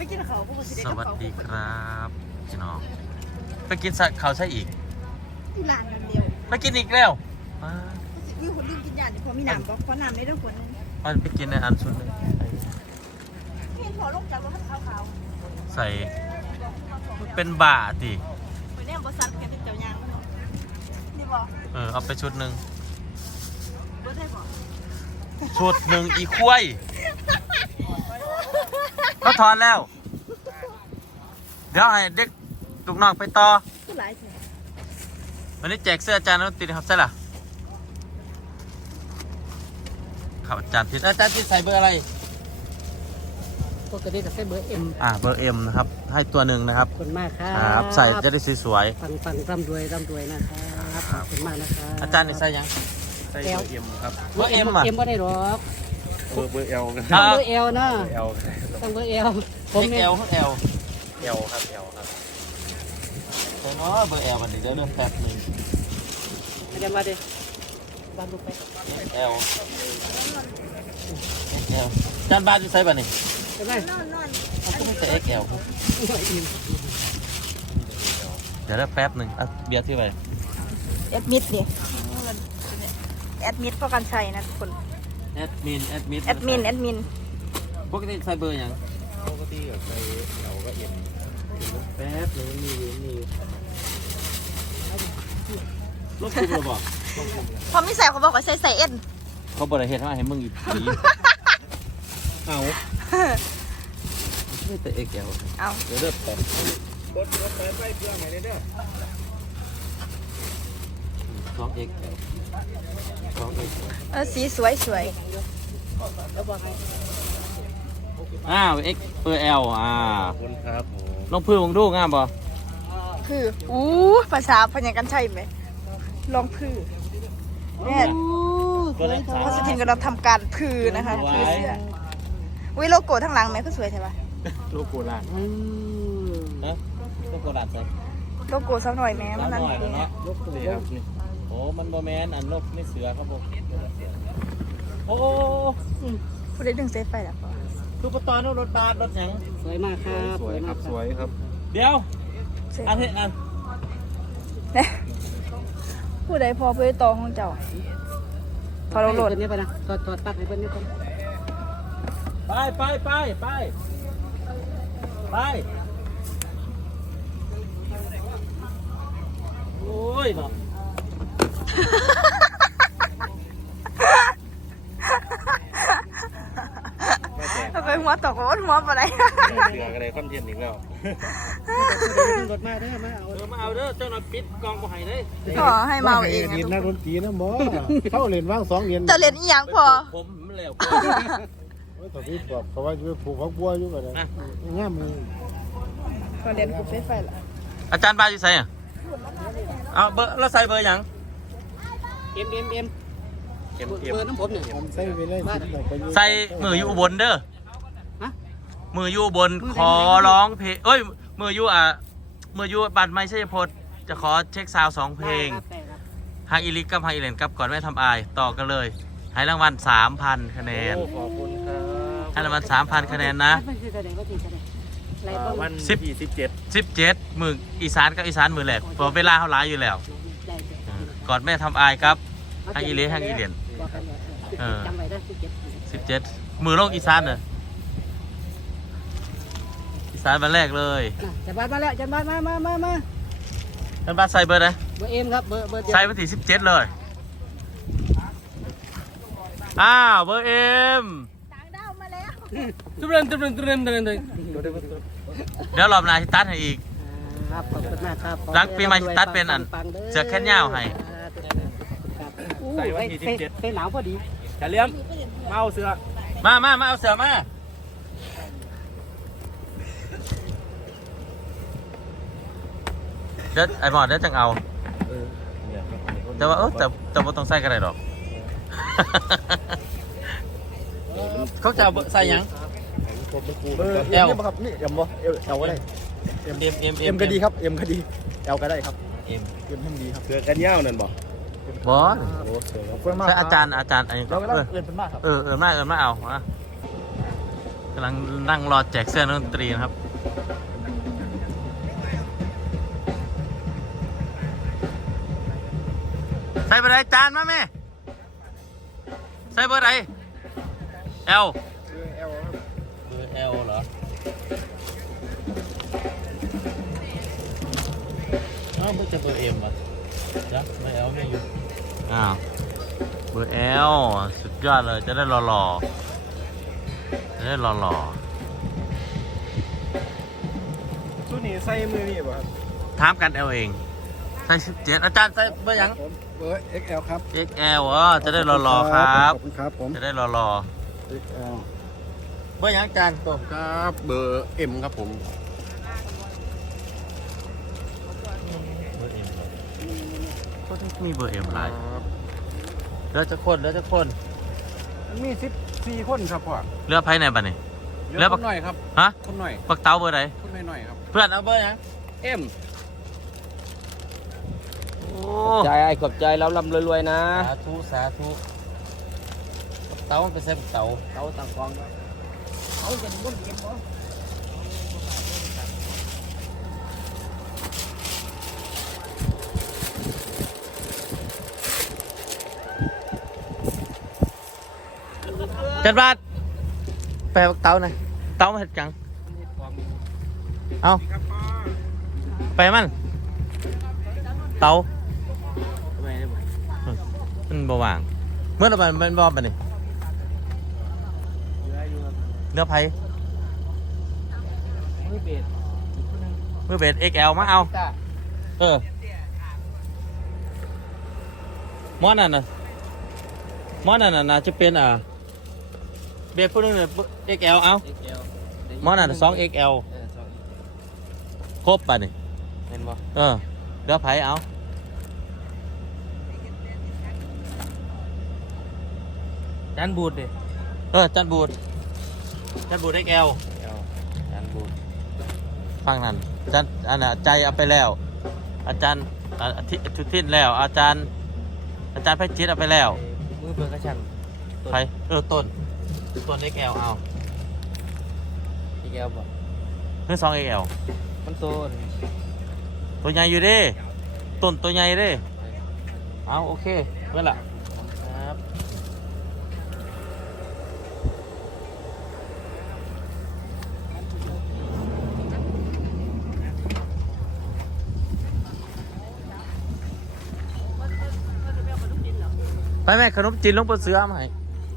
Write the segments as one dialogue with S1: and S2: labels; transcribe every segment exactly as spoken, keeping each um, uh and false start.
S1: กินเขาพวกสิได้
S2: ส
S1: กับ
S2: วัส
S1: เขา
S2: ดีครับพี่น้องไปกินเขาใช่อีก
S1: ที่ร้านนั่นเดียว
S2: ไปกินอีกแล้วมา
S1: มีคนลืมกินยาเดี๋ยวพอมีน้ำก็ขอน้ำในเรื่องคน
S2: เอาไปกินในอันชุดหนึง
S1: เห็นพอลงจากรถขาวขาว
S2: ใส่เป็นบาทดิ
S1: ๆไปเนี่ยบริษัทแกติดเจ้ายางมันนี่บอก
S2: เออเอาไปชุดหนึ่ง
S1: บริษัทบอก
S2: ชุดหนึ่งอีควายเขาถอนแล้ว เดี๋ยวให้เด็กลูกน้องไปต่อ
S1: ผู้หลายสิ
S2: วันนี้แจกเสื้ออาจารย์นักดนตรีครับใช่หรอครับอาจารย์ทิศอาจารย์ทิศใส่เบอร์อะไร
S3: ปกติจะใช้เบอร์เอ็ม
S2: อ่าเบอร์เอ็มนะครับให้ตัวหนึ่งนะครับ
S3: ขอบคุณมากครับ
S2: ครับใส่จะได้สวย
S3: ฟังฟังร่ำรวยร่ำรวยนะครับขอบคุณมากนะครับ
S2: ๆอาจารย์นี่ใส่ยัง
S4: ใส่เบอร์เอ็มครับ
S2: เบอร์เอ็มอ่ะ
S3: เอ็มว่าได้หรอก
S4: เบอร์เบอร์เอลกัน
S3: ต้องเบอร์เอลเนาะ
S4: เอล
S3: ต้องเบอร์เอลผ
S2: ผม
S3: ม
S2: เอ
S3: เนี่ย
S2: ลเอล
S4: เอลครับเอลครับ
S2: ผมว่าเบอร์เอลมันดีเดี๋ยวเริ่มแป๊บหนึง
S3: อาจารย์มาดิบ้านลูกไป
S2: เอลเอลจานบ้านจะใส่ป่ะนี่
S3: ใช่ไหม
S1: นอนนอน
S2: เขาก็ไม่ใส่เอ็กเอลเดี๋ยวได้แป๊บหนึ่งอ่ะเบียร์ที่ไป
S1: แอดมิดดิแอดมิดเพราะการใช้นะทุกคน
S2: แอดมินแอดมิน
S1: แอดมินแอดมิน
S2: ปกติใส่เบอร์อย่าง
S4: ปกติกับใส่เอลก็เอ็ม
S2: แป๊บหนึงมีมีลบคุมหรือเปล่า
S1: พอมีใส่เขาบอกว่าใส่ใส่เอ็น
S2: เขาบริเหตุว่าให้มึงอีกทีเอาไม่แต่เอ็กเอล
S1: เอา
S2: เดี๋ยวเริ่มแป๊บ
S4: บดบดไปไปเพื่อนไหนเด้อ
S2: สองเอ็กเอลสองเอ็ก
S1: เออสีสวยสวย
S2: อ้าวเอ็กเบอร์เอลอ่า
S4: ขอบคุณครับผม
S2: ลองพื้นวงดูงามป่ะ
S1: คืออู้ภาษาพยัญกันใช่ไหมลองพือเนี่ย
S2: ตัวเล็กสาม
S1: พอสตินกำลังทำการพือนะคะพือเสื้อวิโลโก้ทั้งหลังไหมก็สวยใช่ปะ
S4: โลโก้ร้าน
S3: อืม
S2: นะต้องกระดาษใส่
S1: โลโก้สักหน่อยแม้มันนั่น
S2: หน่อย
S1: เอง
S2: เนาะ
S3: ยกตัว
S4: นี่ครับนี่
S2: โอ้มันโบแมนอันนกไม่เสือครับผมโอ้
S1: ผู้ใดดึงเซฟไปแล้วก็
S2: คือประตอนรถบาสรถหยัง
S3: สวยมากครับ
S4: สวยครับสวยครับ
S2: เดี๋ยวอันนี้อัน
S1: เนี่ยผู้ใดพอผู้ใดต่อของเจ้าพอเราโหลด
S3: เนี่ยไปนะถอดถอดปลั๊กให้เพื่อนนี่ก่อน
S2: ไปไปไปไปไปโอ้ยเนาะ
S1: เอาไปหัวตกรถหัวอะไร
S4: เสือกันเลยคอนเทนต์อีกแล้ว
S3: รถมาได้มาเอา
S2: เออมาเอาเด้อเจ้าหน่อยปิดกองกูให้เลย
S1: ขอให้เมาเองนะ
S5: เรียน
S1: ทุก
S5: นัก
S1: ค
S5: ด
S1: น
S5: นตรีนะหมอเข้าเรียนว่างสองเรียน
S1: จะเรียนอีหยังพอ
S2: ผมมันแล้ว
S5: ตอนที่บอกเขาว่าจะไปผูกพักบัวอยู่กันนะง่ายมือ
S1: พอเรียนกูเฟซไฟละ
S2: อาจารย์บาอยู่ใส่อ่ะเอาเบอร์แล้วใส่เบอร์หยัง
S3: เอ็มเอ็มเอ็ม
S4: เอ็ม
S3: เบ
S4: เอ็ม
S3: อร์น้ำผมเนี่ย
S5: ผมใส่ไปเลยสิแต่ไปอยู่
S2: ใส่มืออยู่อุบลเด้อ
S3: ฮะ
S2: มืออยู่อุบนขอร้องเพลงเอ้ยมืออยู่อ่ะมืออยู่บัตรไม่ใช่พจน์จะขอเช็คซาวด์สองเพลงฮักอีลิกกับฮักอีเลนกับก่อนแม่ทำอายต่อกันเลยให้รางวัลสามพันคะแนน
S4: โอ้ขอบคุณครับ
S2: ให้รางวัลสามพันคะแนนนะ
S3: มันคือแสดงว่าที่แสดงไร
S4: อ่า
S3: บ้าง
S4: วัน
S2: สิบ
S4: ที่สิบเจ็ด
S2: สิบเจ็ดมืออีสานกับอีสานมือแหลกเพราะเวลาเขาหลายอยู่แล้ว
S3: ได้
S2: เออก่อนแม่ทำอายครับฮักอีเลนฮักอีเลน
S3: จำไว้ได้สิบเจ็ด
S2: สิบเจ็ดมือโลกอีสานเนอะอีสานวันแรกเลย
S3: จันบานมาแล้วจันบานมามามามา
S2: ท่านบ้านใส่เบอร์ไหน
S3: เบอร์เอ็มครับเบอร์เบอร์
S2: ใส่วันที่สิบเจ็ดเลยอ้าวเบอร์เอ็ม
S1: ต่างดาวมาแล้ว
S2: จุดเด่นจุดเด่นจุดเด่นจุดเด่นเดี๋ยวรอบหน้าที่ตัดให้อีก
S3: ครับขอบคุณมากครับ
S2: หลังปีใหม่ตัดเป็นอันเสื้อแขนยาวให้
S4: ใส่วันที่สิบเจ็ด
S3: เป็นหนาวพอดี
S4: จะเลี้ยมเมาเสือ
S2: มามามาเอาเสือมาเดี๋ยวไอ้หมอดเดี๋ยวจังเอา
S4: เออเนี่ยครับอันนี้คน
S2: แต่ว่าเออแต่แต่ว่าต้องใส่กันได้หรอก เขาจะเอาเบอร์ใส่หยัง
S5: เออ
S2: แอล
S5: นี่ครับนี่เอ็มบ่เอลเอลก็ได้
S2: เอ็มเอ็มเอ็ม
S5: เอ็มก็ดีครับเอ็มก็ดีเอลก็ได้ครับ
S2: เอ็ม
S5: เอ็มให้ดีครับ
S4: เสือกันยาวนั่นบ่
S2: บอส
S4: โอ้เสือ
S5: ขอบคุณมาก
S2: ใช่อาจารย์อาจารย์อันนี้
S5: เรา
S2: เอ
S5: เรา
S2: อ
S5: เอ็นเป็นมากครับ
S2: เออเออมาเออมาเอามาเำลังนั่งรอแจกเสื้อนักดนตรีนะครับใส่เบอร์ไหนจานมาแม่ใส่เบอร์ไหน L
S5: เอลครับ
S2: เบอร์ L เหรออ้าวเบอร์จะเบอร์ M อ่ะจ๊ะเบอร์ L ไม่อยู่อ้าวเบอร์ L สุดยอดเลยจะได้หล่อๆจะได้หล่อ
S4: ชุดนี้ใส่มือนี่บ่ครับ
S2: ๆถามกัน L เองใส่สิบเจ็ดอาจารย์ใส่เบอร์หยัง
S5: ผมเบอร์ เอ็กซ์ แอล ครับ
S2: เอ็กซ์ แอล อ๋อจะได้หล่อๆครับ
S5: ขอบคุณครับผม
S2: จะได้หล่อ
S5: เอ็กซ์ แอล
S2: ๆเบอร์หยังอาจารย์ตัว
S5: ครับเบอร์ เอ็ม ครับผม
S2: เบอร์ M ก็ต้องมีเบอร์ M หลายเหลือจะคนเหลือจะคน
S4: มีสิบสี่คนครับพ่อ
S2: เหลือไพ่ไหนบ้านี่
S4: เหลือคนหน่อยครับ
S2: ฮะ
S4: คนหน่อย
S2: ปักเต้าเบอร์ไหน
S4: คนหน่อยๆครับ
S2: เพื่อนเอาเบอร์หยัง
S4: เอ็ม
S2: โอ้
S3: ใจไอ้ขอบใจแล้วร่ำรวยๆนะ
S2: สาธุสาธุปักเต้ามันเป็นเส้นปักเต้า
S3: เตาต่างกองเอาจะมุ่นเก็บบ่
S2: จัดบาทไปปักเต้าหน่อยเต้ามาเห็ดจังเอาไปมันเต้า
S3: ทำไมได้บ่
S2: มันบว่างเมื่อไหร่มันเป็นบอมไปนี่เนื้อไผ่
S3: มือเบส
S2: เมื่อเบส เอ็กซ์ แอล มาเอา
S3: ตา
S2: เออมอนั่นน่ะมอนั่นน่ะน่าจะเป็นอ่าเบสพูดนึงเนี่ย เอ็กซ์ แอล เอา
S3: เอ็กซ์แอล
S2: มอนั่นสอง เอ็กซ์ แอล
S3: เออสอง
S2: ครบป่ะนี่
S3: เห็นบ่
S2: เออเนื้อไผ่เอาจานบูดดิเออจานบูดจานบูด เอ็กซ์ แอล
S3: เอลจานบูด
S2: ฟังนั่นอาจารย์อันน่ะใจเอาไปแล้ว อาจารย์อ่าทิทุทินแล้ว อาจารย์ อาจารย์ไพจิตรเอาไปแล้ว
S3: มือเบิ่งกระชัง
S2: ไพเออต้นต้น เอ็กซ์ แอล เอา
S3: เอ็กซ์แอลบ่
S2: เพื่อสอง เอ็กซ์ แอล
S3: มันโตน
S2: ตัวใหญ่อยู่เดิต้นตัวใหญ่เดิเอาโอเคเมื่อละ
S3: ครับ
S2: ไปแม่ขนมจีนลงบนเสือมาให้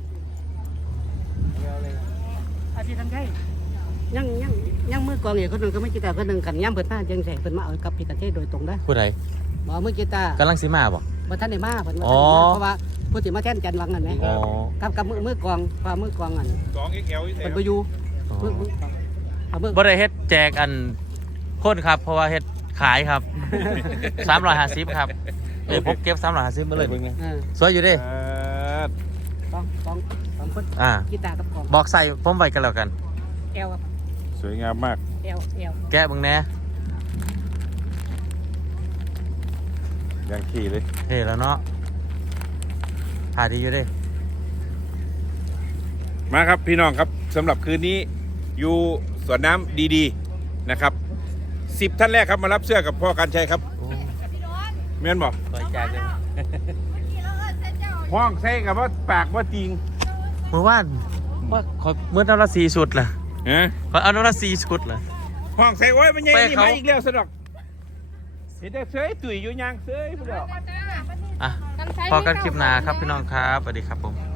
S6: อาทิตย์ทันใช่ยังยังยังมือกองอย่างคนหนึ่งก็ไม่กีตาร์คนหนึ่งกันย่ำเปิดมาจังใส่เปิดมาเอากับพี่กันเทศโดยตรงได้
S2: ผู้ใด
S6: บอกมือกีตาร์
S2: กำลังสิมาบ่
S6: บ่ท่านได้มาเปิดมา
S2: อ๋อ
S6: เพราะว่าผู้ที่มาแทนจันวังนั่นไหม
S2: อ๋อ
S6: กับกับมือมือกองพามือกองอัน
S4: สองเอ็กซ์แอล
S6: เป็นประยูมือมือเอามือ
S2: บ่ได้เฮ็ดแจกอันคนครับ เพราะว่าเฮ็ดขายครับ สามร้อยห้าสิบครับเดี๋ยวผมเก็บสามร้อยห้าสิบมาเลย
S6: เออ
S2: สวยอยู่เดิ
S6: สองสองสองคน
S2: อ่า
S6: กีตาร์กับกอง
S2: บอกใส่ผมไว้กันแล้วกัน
S6: เอลครับ
S4: สวยงามมาก
S6: เอลเอล
S2: แกะมึงแหน่
S4: อย่างขี่เลย
S2: เท่แล้วเนาะถ่ายดีอยู่เดิ
S4: มาครับพี่น้องครับสำหรับคืนนี้อยู่สวนน้ำดีๆนะครับสิบท่านแรกครับมารับเสื้อกับพ่อการชัยครับเมียนบอก
S2: สวยจังเลย
S4: ห้องใส่กับว่าปากว่าจริง
S2: เมื่อวานว่าขอเมื่อน้ำละสี่ชุดล่ะ
S4: ฮะ
S2: ขอเอาน้ำละสี่ชุดล่ะ
S4: ห้องใส่โอ้ยมันยัง
S2: ไป
S4: นี่
S2: เขา
S4: มาอีกแล้วสะดอกเห็นได้เสยตุ๋ยอยู่ยางเสยพวกเรา
S2: อ่ะพอกันคลิปหน้าครับพี่น้องครับสวัสดีครับผม